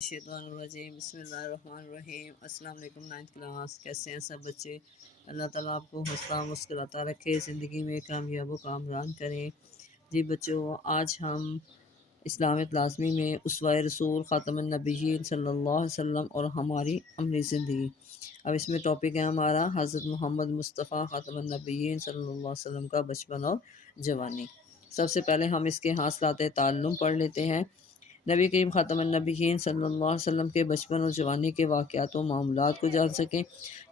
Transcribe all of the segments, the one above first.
شیطان الرجیم بسم اللہ الرحمن الرحیم۔ السلام علیکم 9th کلاس، کیسے ہیں سب بچے؟ اللہ تعالیٰ آپ کو حوصلہ مسکراتا رکھے، زندگی میں کامیاب و کامران کریں۔ جی بچوں، آج ہم اسلامت لازمی میں اسوہ رسول خاتم النبیین صلی اللہ علیہ وسلم اور ہماری عملی زندگی۔ اب اس میں ٹاپک ہے ہمارا حضرت محمد مصطفیٰ خاتم النبیین صلی اللہ علیہ وسلم کا بچپن اور جوانی۔ سب سے پہلے ہم اس کے حاصلات تعلم پڑھ لیتے ہیں۔ نبی کریم خاتم النبیین صلی اللہ علیہ وسلم کے بچپن اور جوانی کے واقعات و معاملات کو جان سکیں۔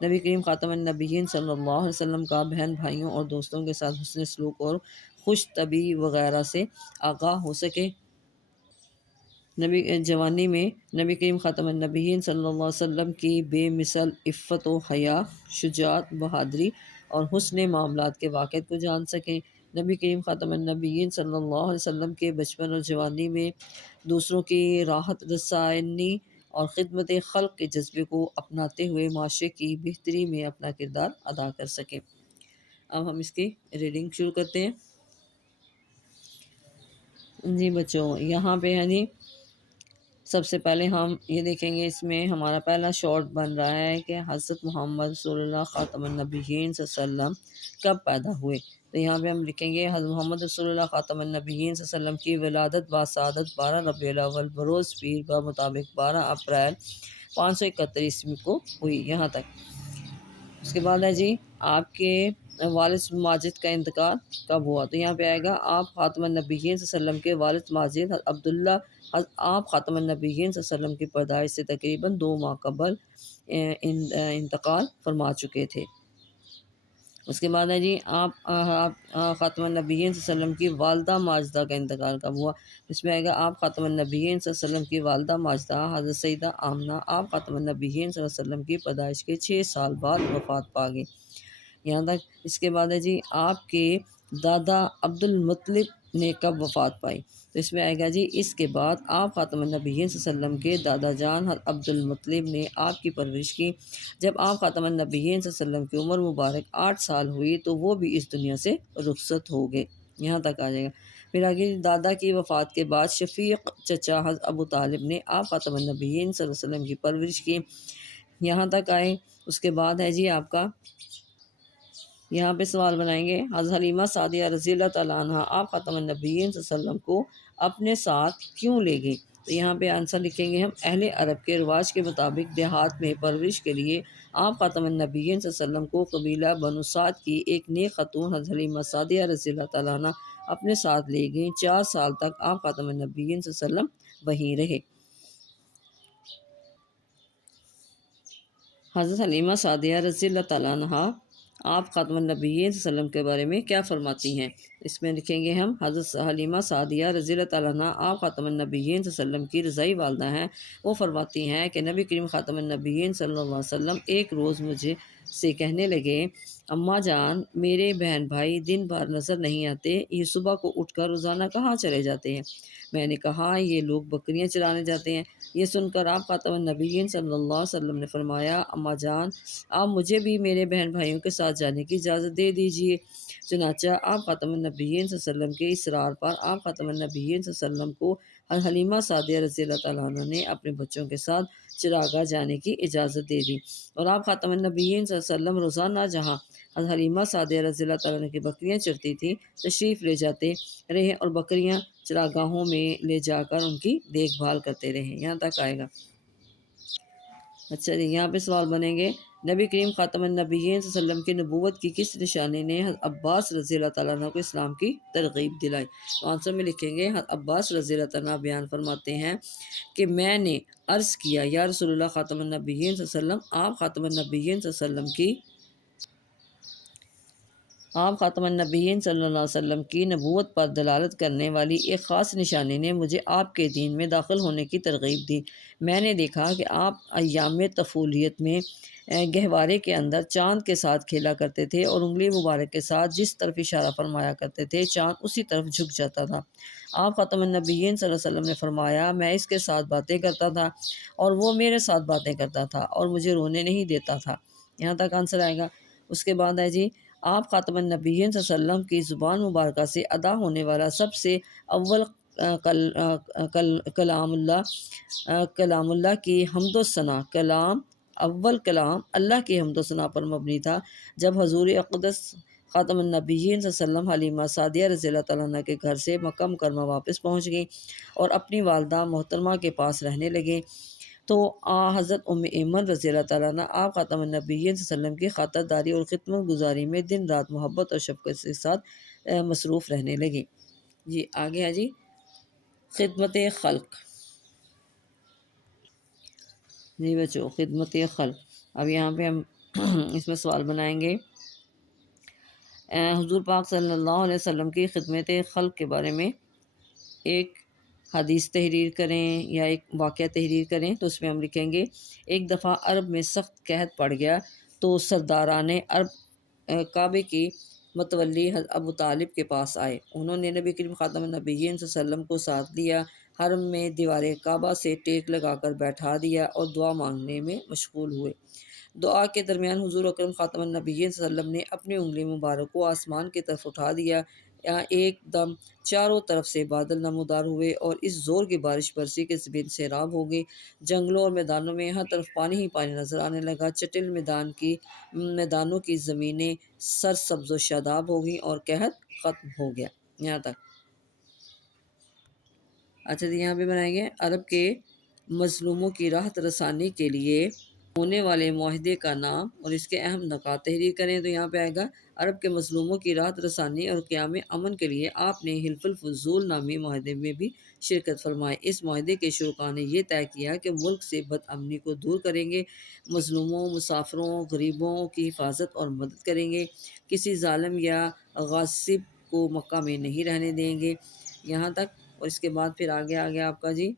نبی کریم خاتم النبیین صلی اللہ علیہ وسلم کا بہن بھائیوں اور دوستوں کے ساتھ حسن سلوک اور خوش طبعی وغیرہ سے آگاہ ہو سکے۔ جوانی میں نبی کریم خاتم النبیین صلی اللہ علیہ وسلم کی بے مثل عفت و حیا، شجاعت، بہادری اور حسن معاملات کے واقعات کو جان سکیں۔ نبی کریم خاتم النبیین صلی اللہ علیہ وسلم کے بچپن اور جوانی میں دوسروں کی راحت رسانی اور خدمت خلق کے جذبے کو اپناتے ہوئے معاشرے کی بہتری میں اپنا کردار ادا کر سکیں۔ اب ہم اس کی ریڈنگ شروع کرتے ہیں۔ جی بچوں، یہاں پہ ہے سب سے پہلے ہم یہ دیکھیں گے، اس میں ہمارا پہلا شارٹ بن رہا ہے کہ حضرت محمد رسول اللہ خاتم النبیین صلی اللہ علیہ وسلم کب پیدا ہوئے۔ تو یہاں پہ ہم لکھیں گے حضرت محمد رسول اللہ خاتم النبیین صلی اللہ علیہ وسلم کی ولادت باسعادت 12 ربیع الاول بروز پیر بمطابق 12 اپریل 571 عیسوی کو ہوئی۔ یہاں تک۔ اس کے بعد ہے جی آپ کے والد ماجد کا انتقال کب ہوا۔ تو یہاں پہ آئے گا آپ خاتم النبیین صلی اللہ علیہ وسلم کے والد ماجد عبداللہ آپ خاتم النبیین صلی اللہ علیہ وسلم کی پیدائش سے تقریباً 2 ماہ قبل انتقال فرما چکے تھے۔ اس کے بعد ہے جی آپ خاتم النبیین صلی اللہ علیہ وسلم کی والدہ ماجدہ کا انتقال کب ہوا۔ اس میں آئے گا آپ خاتم النبیین صلی اللہ علیہ وسلم کی والدہ ماجدہ حضرت سیدہ آمنہ آپ خاتم النبیین صلی اللہ علیہ وسلم کی پیدائش کے 6 سال بعد وفات پا گئی۔ یہاں تک۔ اس کے بعد ہے جی آپ کے دادا عبد المطلب نے کب وفات پائی۔ تو اس میں آئے گا جی اس کے بعد آپ خاتم النبیین صلی اللہ علیہ وسلم کے دادا جان عبد المطلب نے آپ کی پرورش کی۔ جب آپ خاتم النبیین صلی اللہ علیہ وسلم کی عمر مبارک 8 سال ہوئی تو وہ بھی اس دنیا سے رخصت ہو گئے۔ یہاں تک آ جائے گا۔ پھر آگے دادا کی وفات کے بعد شفیق چچا حضرت ابو طالب نے آپ خاتم النبیین صلی اللہ علیہ وسلم کی پرورش کی۔ یہاں تک آئے۔ اس کے بعد ہے جی آپ کا یہاں پہ سوال بنائیں گے، حضرت حلیمہ سعدیہ رضی اللہ تعالیٰ عنہ آپ خاتم النبیین صلی اللہ علیہ وسلم کو اپنے ساتھ کیوں لے گئیں۔ تو یہاں پہ آنسر لکھیں گے ہم، اہل عرب کے رواج کے مطابق دیہات میں پرورش کے لیے آپ خاتم النبیین صلی اللہ علیہ وسلم کو قبیلہ بنو سعد کی ایک نیک خاتون حضرت حلیمہ سعدیہ رضی اللہ تعالیٰ عنہ اپنے ساتھ لے گئیں۔ 4 سال تک آپ خاتم النبیین صلی اللہ علیہ وسلم وہیں رہے۔ حضرت حلیمہ سعدیہ رضی اللہ تعالیٰ عنہ آپ خاتم النبیین صلی اللہ علیہ وسلم کے بارے میں کیا فرماتی ہیں۔ اس میں لکھیں گے ہم، حضرت حلیمہ سعدیہ رضی اللہ تعالیٰ عنہ آپ خاتم النبیین صلی اللہ علیہ وسلم کی رضائی والدہ ہیں۔ وہ فرماتی ہیں کہ نبی کریم خاتم النبیین صلی اللہ علیہ وسلم ایک روز مجھے سے کہنے لگے، اماں جان میرے بہن بھائی دن بھر نظر نہیں آتے، یہ صبح کو اٹھ کر روزانہ کہاں چلے جاتے ہیں۔ میں نے کہا یہ لوگ بکریاں چرانے جاتے ہیں۔ یہ سن کر آپ خاتم النبیین صلی اللہ علیہ وسلم نے فرمایا، اماں جان آپ مجھے بھی میرے بہن بھائیوں کے ساتھ جانے کی اجازت دے دیجیے۔ چنانچہ آپ خاتم النبیین صلی اللہ علیہ وسلم کے اصرار پر آپ خاتم النبیین صلی اللہ علیہ وسلم کو حلیمہ سعدیہ رضی اللہ تعالیٰ عنہ نے اپنے بچوں کے ساتھ چراگاہ جانے کی اجازت دے دی، اور آپ خاتم النبیین صلی اللہ علیہ وسلم روزانہ جہاں حلیمہ سعدیہ رضی اللہ تعالیٰ عنہ کی بکریاں چرتی تھیں تشریف لے جاتے رہے اور بکریاں چراگاہوں میں لے جا کر ان کی دیکھ بھال کرتے رہے۔ یہاں تک آئے گا۔ اچھا جی، یہاں پہ سوال بنیں گے، نبی کریم خاتم النبیین صلی اللہ علیہ وسلم کی نبوت کی کس نشانی نے حضرت عباس رضی اللہ تعالیٰ عنہ کو اسلام کی ترغیب دلائی۔ تو آنسر میں لکھیں گے، حضرت عباس رضی اللہ تعالیٰ عنہ بیان فرماتے ہیں کہ میں نے عرض کیا، یا رسول اللہ خاتم النبیین صلی اللہ علیہ وسلم آپ خاتم النبیین صلی اللہ علیہ وسلم کی نبوت پر دلالت کرنے والی ایک خاص نشانی نے مجھے آپ کے دین میں داخل ہونے کی ترغیب دی۔ میں نے دیکھا کہ آپ ایام طفولیت میں گہوارے کے اندر چاند کے ساتھ کھیلا کرتے تھے اور انگلی مبارک کے ساتھ جس طرف اشارہ فرمایا کرتے تھے چاند اسی طرف جھک جاتا تھا۔ آپ خاتم النبیین صلی اللہ علیہ وسلم نے فرمایا، میں اس کے ساتھ باتیں کرتا تھا اور وہ میرے ساتھ باتیں کرتا تھا اور مجھے رونے نہیں دیتا تھا۔ یہاں تک آنسر آئے گا۔ اس کے بعد ہے جی آپ خاتم النبیین صلی اللہ علیہ وسلم کی زبان مبارکہ سے ادا ہونے والا سب سے اول کلام اللہ کی حمد و ثنا، کلام اللہ کی حمد و ثنا پر مبنی تھا۔ جب حضور اقدس خاتم النبیین صلی اللہ علیہ وسلم حلیمہ سعدیہ رضی اللہ تعالیٰ عنہ کے گھر سے مکہ مکرمہ واپس پہنچ گئیں اور اپنی والدہ محترمہ کے پاس رہنے لگیں، تو حضرت ایمن رضی اللہ تعالیٰ عنہ آپ خاتم النبیین صلی اللہ علیہ وسلم کی خاطرداری اور خدمت گزاری میں دن رات محبت اور شفقت کے ساتھ مصروف رہنے لگیں۔ جی آگے ہے جی خدمت خلق۔ جی بچوں خدمت خلق، اب یہاں پہ ہم اس میں سوال بنائیں گے، حضور پاک صلی اللہ علیہ وسلم کی خدمت خلق کے بارے میں ایک حدیث تحریر کریں یا ایک واقعہ تحریر کریں۔ تو اس میں ہم لکھیں گے، ایک دفعہ عرب میں سخت قحط پڑ گیا تو سرداران عرب کعبے کی متولی ابو طالب کے پاس آئے۔ انہوں نے نبی کریم خاتم النبیین صلی اللہ علیہ وسلم کو ساتھ لیا، حرم میں دیوار کعبہ سے ٹیک لگا کر بیٹھا دیا اور دعا مانگنے میں مشغول ہوئے۔ دعا کے درمیان حضور اکرم خاتم النبیین صلی اللہ علیہ وسلم نے اپنی انگلی مبارک کو آسمان کی طرف اٹھا دیا، ایک دم چاروں طرف سے بادل نمودار ہوئے اور اس زور کی بارش برسی کہ زمین سیراب ہو گئی۔ جنگلوں اور میدانوں میں ہر طرف پانی ہی پانی نظر آنے لگا۔ چٹل میدانوں کی زمینیں سرسبز و شاداب ہو گئیں اور قحط ختم ہو گیا۔ یہاں تک اچھا جی، یہاں پہ بنائیں گے عرب کے مظلوموں کی راحت رسانی کے لیے ہونے والے معاہدے کا نام اور اس کے اہم نکات تحریر کریں۔ تو یہاں پہ آئے گا، عرب کے مظلوموں کی راحت رسانی اور قیام امن کے لیے آپ نے حلف الفضول نامی معاہدے میں بھی شرکت فرمائی۔ اس معاہدے کے شرکاء نے یہ طے کیا کہ ملک سے بد امنی کو دور کریں گے، مظلوموں، مسافروں، غریبوں کی حفاظت اور مدد کریں گے، کسی ظالم یا غاصب کو مکہ میں نہیں رہنے دیں گے۔ یہاں تک، اور اس کے بعد پھر آگے آپ کا جی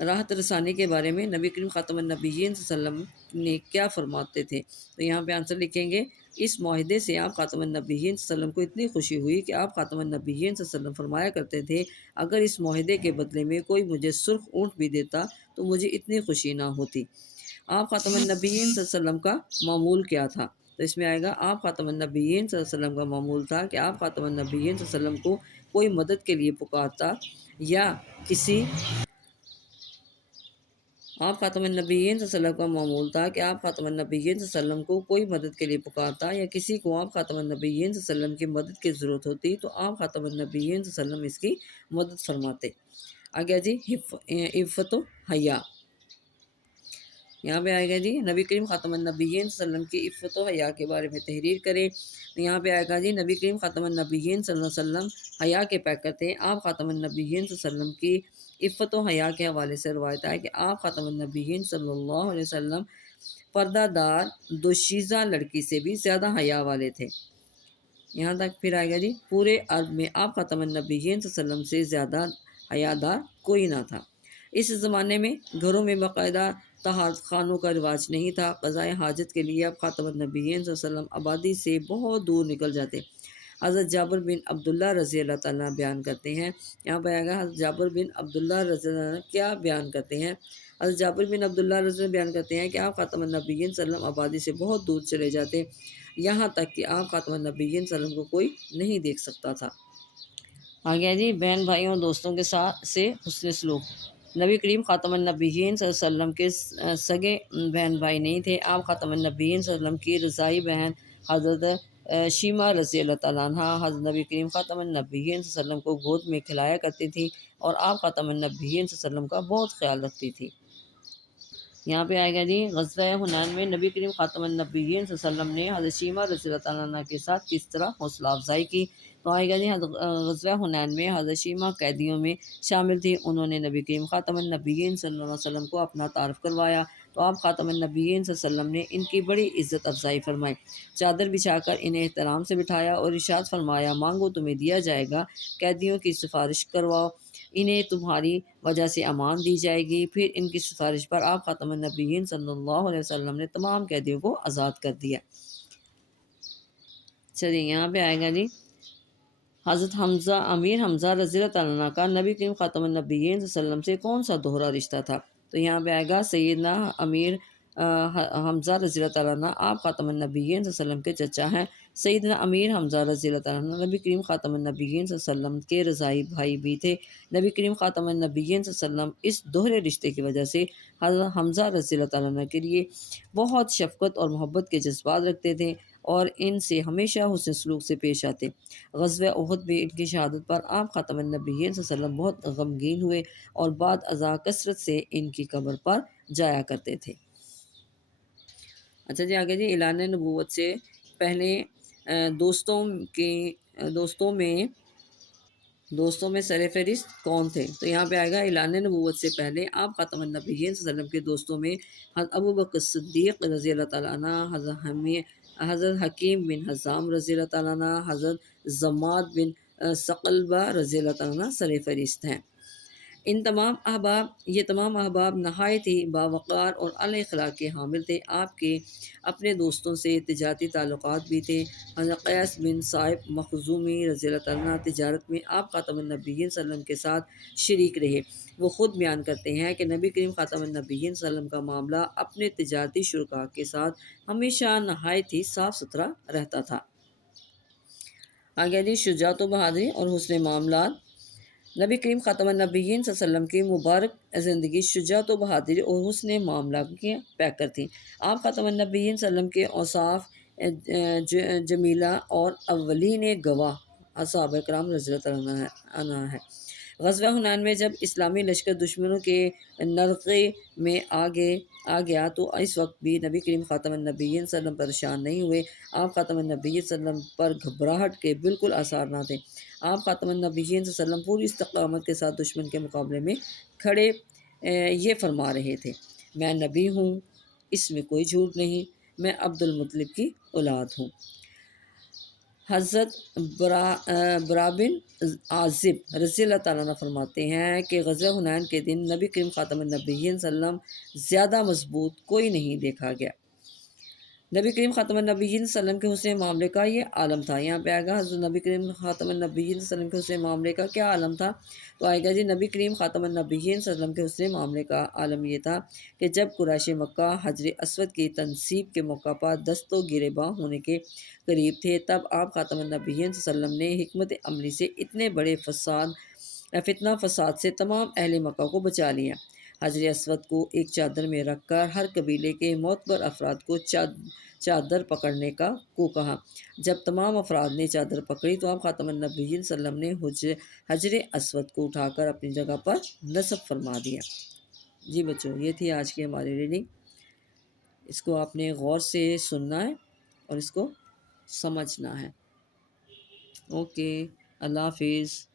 راحت رسانی کے بارے میں نبی کریم خاتم النبیین صلی اللہ علیہ وسلم نے کیا فرماتے تھے۔ تو یہاں پہ آنسر لکھیں گے، اس معاہدے سے آپ خاتم النبیین صلی اللہ علیہ وسلم کو اتنی خوشی ہوئی کہ آپ خاتم النبیین صلی اللہ علیہ وسلم فرمایا کرتے تھے، اگر اس معاہدے کے بدلے میں کوئی مجھے سرخ اونٹ بھی دیتا تو مجھے اتنی خوشی نہ ہوتی۔ آپ خاتم النبیین صلی اللہ علیہ وسلم کا معمول کیا تھا؟ تو اس میں آئے گا، آپ خاتم النبیین صلی اللہ علیہ وسلم کا معمول تھا کہ آپ خاتم النبیین صلی اللہ علیہ وسلم کو کوئی مدد کے لیے پکارتا یا کسی آپ خاتم النبیین صلی اللہ علیہ وسلم کا معمول تھا کہ آپ خاتم النبیین صلی اللہ علیہ وسلم کو کوئی مدد کے لیے پکارتا یا کسی کو آپ خاتم النبیین صلی اللہ علیہ وسلم کی مدد کی ضرورت ہوتی تو آپ خاتم النبیین صلی اللہ علیہ وسلم اس کی مدد فرماتے۔ آگے جی عفت و حیا، یہاں پہ آئے گا جی نبی کریم خاتم النبیین صلی اللہ علیہ وسلم کی عفت و حیا کے بارے میں تحریر کریں۔ یہاں پہ آئے گا جی نبی کریم خاتم النبیین صلی اللہ علیہ وسلم حیا کے پیکر تھے۔ آپ خاتم النبیین صلی اللہ علیہ وسلم کی عفت و حیا کے حوالے سے روایت ہے کہ آپ خاتم النبیین صلی اللہ علیہ وسلم پردہ دار دوشیزہ لڑکی سے بھی زیادہ حیا والے تھے۔ یہاں تک پھر آئے گا جی پورے عرب میں آپ خاتم النبیین صلی اللہ علیہ وسلم سے زیادہ حیا دار کوئی نہ تھا۔ اس زمانے میں گھروں میں باقاعدہ طہارت خانوں کا رواج نہیں تھا۔ قضائے حاجت کے لیے اب خاتم النبیین صلی اللہ علیہ وسلم آبادی سے بہت دور نکل جاتے۔ حضرت جابر بن عبداللہ رضی اللہ تعالیٰ بیان کرتے ہیں، یہاں پہ آئے گا حضرت جابر بن عبداللہ رضی اللہ عنہ کیا بیان کرتے ہیں۔ حضرت جابر بن عبداللہ رضی اللہ بیان کرتے ہیں کہ آپ خاتم النبیین صلی اللہ علیہ وسلم آبادی سے بہت دور چلے جاتے، یہاں تک کہ آپ خاتم النبیین صلی اللہ علیہ وسلم کو کوئی نہیں دیکھ سکتا تھا۔ آگے جی بہن بھائیوں اور دوستوں کے ساتھ سے حسن سلوک۔ نبی کریم خاتم النبیین صلی اللہ علیہ وسلم کے سگے بہن بھائی نہیں تھے۔ آپ خاتم النبیین صلی اللہ علیہ وسلم کی رضائی بہن حضرت شیمہ رضی اللہ تعالیٰ عنہ حضرت نبی کریم خاتم النبیین صلی اللہ علیہ وسلم کو گود میں کھلایا کرتی تھی اور آپ خاتم النبیین صلی اللہ علیہ وسلم کا بہت خیال رکھتی تھی۔ یہاں پہ آئے گا جی غزوہ حنین میں نبی کریم خاتم النبیین صلی اللہ علیہ وسلم نے حضرت شیمہ رضی اللہ تعالیٰ عنہ کے ساتھ کس طرح حوصلہ افزائی کی۔ تو آئے گا جی غزوہ حنین میں حضرت شیمہ قیدیوں میں شامل تھی، انہوں نے نبی کریم خاتم النبیین صلی اللہ علیہ وسلم کو اپنا تعارف کروایا تو آپ خاتم النبیین صلی اللہ علیہ وسلم نے ان کی بڑی عزت افزائی فرمائی، چادر بچھا کر انہیں احترام سے بٹھایا اور ارشاد فرمایا، مانگو تمہیں دیا جائے گا، قیدیوں کی سفارش کرواؤ، انہیں تمہاری وجہ سے امان دی جائے گی۔ پھر ان کی سفارش پر آپ خاتم النبیین صلی اللہ علیہ وسلم نے تمام قیدیوں کو آزاد کر دیا۔ چلیے یہاں پہ آئے گا جی حضرت حمزہ امیر حمزہ رضی اللہ تعالیٰ عنہ کا نبی کریم خاتم النبیین صلی اللہ علیہ وسلم سے کون سا دوہرا رشتہ تھا؟ تو یہاں پہ آئے گا سیدنا امیر حمزہ رضی اللہ تعالیٰ عنہ آپ خاتم النبیین صلی اللہ علیہ وسلم کے چچا ہیں۔ سیدنا امیر حمزہ رضی اللہ تعالیٰ عنہ نبی کریم خاتم النبیین صلی اللہ علیہ وسلم کے رضائی بھائی بھی تھے۔ نبی کریم خاتم النبیین صلی اللہ علیہ وسلم اس دوہرے رشتے کی وجہ سے حضرت حمزہ رضی اللہ تعالیٰ عنہ کے لیے بہت شفقت اور محبت کے جذبات رکھتے تھے اور ان سے ہمیشہ حسن سلوک سے پیش آتے۔ غزوہ احد میں ان کی شہادت پر آپ خاتم النبیین صلی اللہ علیہ وسلم بہت غمگین ہوئے اور بعد ازاں کثرت سے ان کی قبر پر جایا کرتے تھے۔ اچھا جی، آگے جی، اعلان نبوت سے پہلے دوستوں میں سر فہرست کون تھے؟ تو یہاں پہ آئے گا اعلان نبوت سے پہلے آپ خاتم النبیین صلی اللہ علیہ وسلم کے دوستوں میں حضرت ابوبکر صدیق رضی اللہ تعالیٰ عنہ، حضرت حکیم بن حزام رضی اللہ تعالیٰ عنہ، حضرت زماد بن ثقلبہ رضی اللہ تعالیٰ عنہ سر فہرست ہیں۔ یہ تمام احباب نہایت ہی باوقار اور اعلی اخلاق کے حامل تھے۔ آپ کے اپنے دوستوں سے تجارتی تعلقات بھی تھے۔ حضرت قیس بن صائب مخزومی رضی اللہ تعالیٰ عنہ تجارت میں آپ خاتم النبیین صلی اللہ علیہ وسلم کے ساتھ شریک رہے۔ وہ خود بیان کرتے ہیں کہ نبی کریم خاتم النبیین صلی اللہ علیہ وسلم کا معاملہ اپنے تجارتی شرکاء کے ساتھ ہمیشہ نہایت ہی صاف ستھرا رہتا تھا۔ آگے جی، شجاعت و بہادری اور حسن معاملات۔ نبی کریم خاتم النبیین صلی اللہ علیہ وسلم کی مبارک زندگی شجاعت و بہادری اور حسن معاملہ کی پیکر تھی۔ آپ خاتم النبیین صلی اللہ علیہ وسلم کے اوصاف جمیلہ اور اولین گواہ صحابہ کرام رضی اللہ عنہ ہے۔ غزوہ حنین میں جب اسلامی لشکر دشمنوں کے نرغے میں آ گیا تو اس وقت بھی نبی کریم خاتم النبیین صلی اللہ علیہ وسلم پریشان نہیں ہوئے۔ آپ خاتم النبیین صلی اللہ علیہ وسلم پر گھبراہٹ کے بالکل آثار نہ تھے۔ آپ خاتم النبیین صلی اللہ علیہ وسلم پوری استقامت کے ساتھ دشمن کے مقابلے میں کھڑے یہ فرما رہے تھے، میں نبی ہوں، اس میں کوئی جھوٹ نہیں، میں عبد المطلب کی اولاد ہوں۔ حضرت برا بن عازب رضی اللہ تعالیٰ عنہ فرماتے ہیں کہ غزوہ حنین کے دن نبی کریم خاتم النبیین صلی اللہ علیہ وسلم زیادہ مضبوط کوئی نہیں دیکھا گیا۔ نبی کریم خاتم النبیین صلی اللہ علیہ وسلم کے حسن معاملے کا یہ عالم تھا۔ یہاں پہ آئے گا حضرت نبی کریم خاتم النبیین صلی اللہ علیہ وسلم کے حسن معاملے کا کیا عالم تھا؟ تو آئے گا جی، نبی کریم خاتم النبیین صلی اللہ علیہ وسلم کے حسن معاملے کا عالم یہ تھا کہ جب قریش مکہ حجر اسود کی تنصیب کے موقع پر دست و گریباں ہونے کے قریب تھے، تب آپ خاتم النبیین صلی اللہ علیہ وسلم نے حکمت عملی سے اتنے بڑے فتنہ فساد سے تمام اہل مکہ کو بچا لیا۔ حجر اسود کو ایک چادر میں رکھ کر ہر قبیلے کے معتبر افراد کو چادر پکڑنے کو کہا۔ جب تمام افراد نے چادر پکڑی تو آپ خاتم النبیین صلی اللہ علیہ وسلم نے حجر اسود کو اٹھا کر اپنی جگہ پر نصب فرما دیا۔ جی بچوں، یہ تھی آج کی ہماری ریڈنگ۔ اس کو آپ نے غور سے سننا ہے اور اس کو سمجھنا ہے۔ اوکے، اللہ حافظ۔